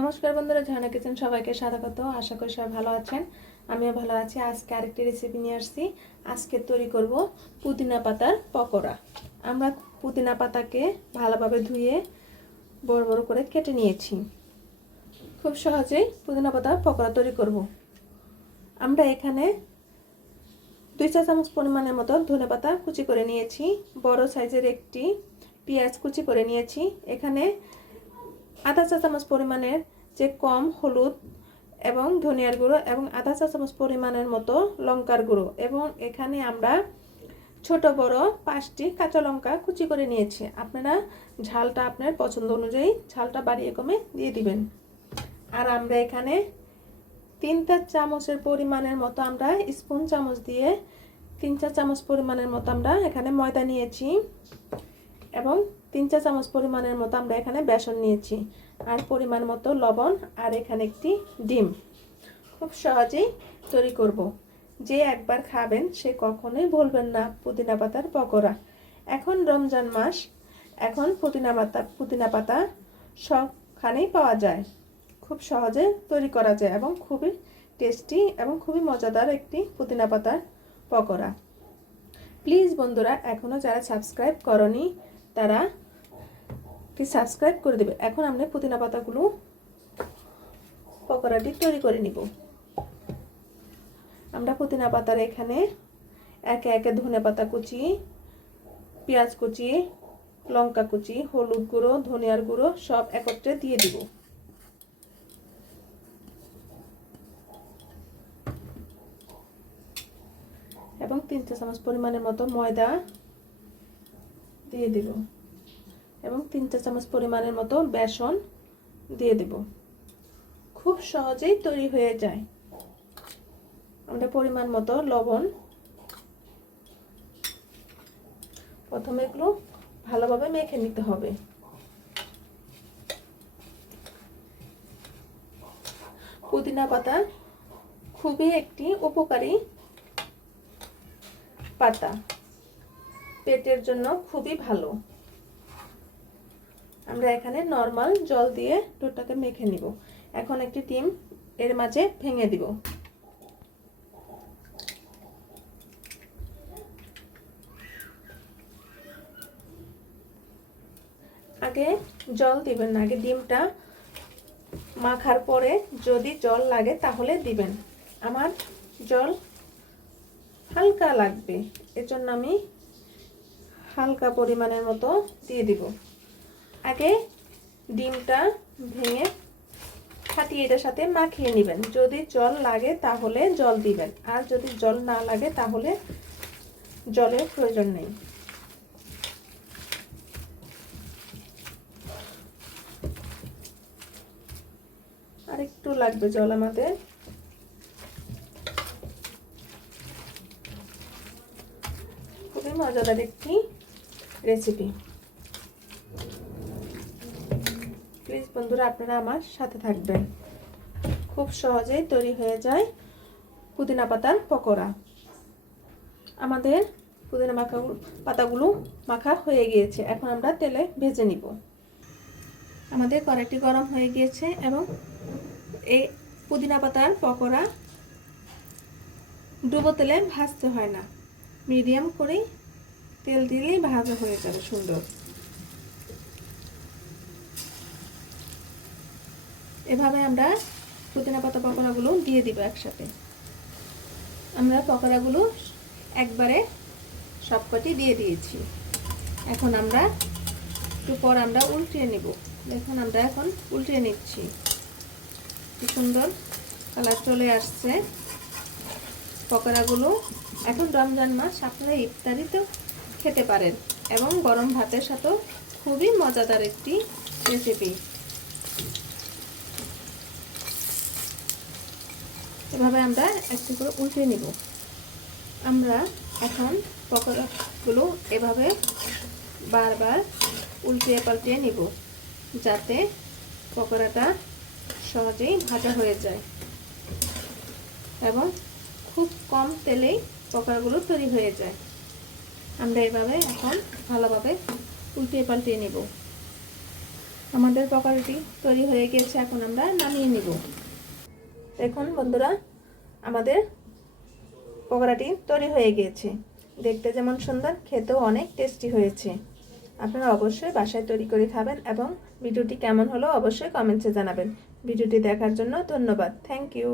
নমস্কার বন্ধুরা, ঝানা কিচেন সবাইকে স্বাগত। আশা করি সবাই ভালো আছেন। আমিও ভালো আছি। আজকে আরেকটি রেসিপি নিয়ে আসছি। আজকে তৈরি করব পুদিনা পাতার পকোড়া। আমরা পুদিনা পাতাকে ভালোভাবে ধুয়ে বড় বড় করে কেটে নিয়েছি। খুব সহজেই পুদিনা পাতার পকোড়া তৈরি করব। আমরা এখানে দুই চা চামচ পরিমাণের মতো ধনে পাতা কুচি করে নিয়েছি। বড় সাইজের একটি পেঁয়াজ কুচি করে নিয়েছি। এখানে আধা চা চামচ পরিমাণের যে কম হলুদ এবং ধনিয়ার গুঁড়ো এবং আধা চা চামচ পরিমাণের মতো লঙ্কার গুঁড়ো এবং এখানে আমরা ছোট, বড় পাঁচটি কাঁচা লঙ্কা কুচি করে নিয়েছি। আপনারা ঝালটা আপনার পছন্দ অনুযায়ী ঝালটা বাড়িয়ে কমে দিয়ে দিবেন। আর আমরা এখানে তিন চার চামচের পরিমাণের মতো আমরা স্পুন চামচ দিয়ে তিন চার চামচ পরিমাণের মতো আমরা এখানে ময়দা নিয়েছি এবং তিন চা চামচ পরিমাণের মতো আমরা এখানে বেসন নিয়েছি। আর পরিমাণ মতো লবণ আর এখানে একটি ডিম। খুব সহজেই তৈরি করব। যে একবার খাবেন, সে কখনোই বলবেন না পুদিনা পাতার পকোড়া। এখন রমজান মাস, এখন পুদিনা পাতা পুদিনা পাতা সবখানেই পাওয়া যায়। খুব সহজে তৈরি করা যায় এবং খুবই টেস্টি এবং খুবই মজাদার একটি পুদিনা পাতার পকোড়া। প্লিজ বন্ধুরা এখনও যারা সাবস্ক্রাইব করনি, তারা প্লিজ সাবস্ক্রাইব করে দেবে। এখন আমরা পুদিনা পাতাগুলো পকোড়াটি তৈরি করে নিব। আমরা পুদিনা পাতার এখানে একে একে ধনে পাতা কুচি, পেঁয়াজ কুচি, লঙ্কা কুচি, হলুদ গুঁড়ো, ধনিয়ার গুঁড়ো সব একত্রে দিয়ে দিব। এবং তিন চা চামচ পরিমাণের মতো ময়দা দিয়ে দিব। এবং তিন চা চামচ পরিমাণের মতো বেসন দিয়ে দেব। খুব সহজেই তৈরি হয়ে যায়। আমরা পরিমাণ মতো লবণ প্রথমে এগুলো ভালোভাবে মেখে নিতে হবে। পুদিনা পাতা খুবই একটি উপকারী পাতা। পেটের জন্য খুবই ভালো। আমরা এখানে নর্মাল জল দিয়ে ডোটাকে মেখে নিব। এখন একটি ডিম এর মাঝে ভেঙে দিব। আগে জল দিবেন না, আগে ডিমটা মাখার পরে যদি জল লাগে তাহলে দিবেন। আমার জল হালকা লাগবে এর জন্য আমি হালকা পরিমাণের মতো দিয়ে দিব। আগে ডিমটা ভেঙে ফাটিয়ে এটার সাথে মাখিয়ে নেবেন। যদি জল লাগে তাহলে জল দিবেন। আর যদি জল না লাগে তাহলে জলের প্রয়োজন নেই। আর একটু লাগবে জল আমাদের। খুবই মজাদার একটি রেসিপি প্লিজ বন্ধুরা, আপনারা আমার সাথে থাকবেন। খুব সহজেই তৈরি হয়ে যায় পুদিনা পাতার পকোড়া। আমাদের পুদিনা মাখা পাতাগুলো মাখা হয়ে গিয়েছে। এখন আমরা তেলে ভেজে নিব। আমাদের কড়াইটি গরম হয়ে গিয়েছে এবং এই পুদিনা পাতার পকোড়া ডুবো তেলে ভাজতে হয় না। মিডিয়াম করেই তেল দিলেই ভাজা হয়ে যাবে সুন্দর। এভাবে আমরা পুদিনা পাতা পকোড়াগুলো দিয়ে দিব একসাথে। আমরা পকোড়াগুলো একবারে সবকটি দিয়ে দিয়েছি। এখন আমরা একটু পর আমরা উল্টিয়ে নিব। দেখুন, আমরা এখন উল্টিয়ে নিচ্ছি। কি সুন্দর কালার চলে আসছে। পকোড়াগুলো এখন রমজান মাস, আপনারা ইফতারিতেও খেতে পারেন এবং গরম ভাতের সাথেও খুবই মজাদার একটি রেসিপি এভাবে আমরা একটু করে উল্টে নিব। আমরা এখন পকোড়াগুলো এভাবে বারবার উল্টিয়ে পাল্টিয়ে নিব, যাতে পকোড়াটা সহজেই ভাজা হয়ে যায় এবং খুব কম তেলেই পকোড়াগুলো তৈরি হয়ে যায়। আমরা এভাবে এখন ভালোভাবে উল্টিয়ে পাল্টিয়ে নেব। আমাদের পকোড়াটি তৈরি হয়ে গিয়েছে এখন আমরা নামিয়ে নিব। দেখুন বন্ধুরা, আমাদের পকোড়াটি তৈরি হয়ে গিয়েছে। দেখতে যেমন সুন্দর, খেতেও অনেক টেস্টি হয়েছে। আপনারা অবশ্যই বাসায় তৈরি করে খাবেন এবং ভিডিওটি কেমন হলো অবশ্যই কমেন্টসে জানাবেন। ভিডিওটি দেখার জন্য ধন্যবাদ। Thank you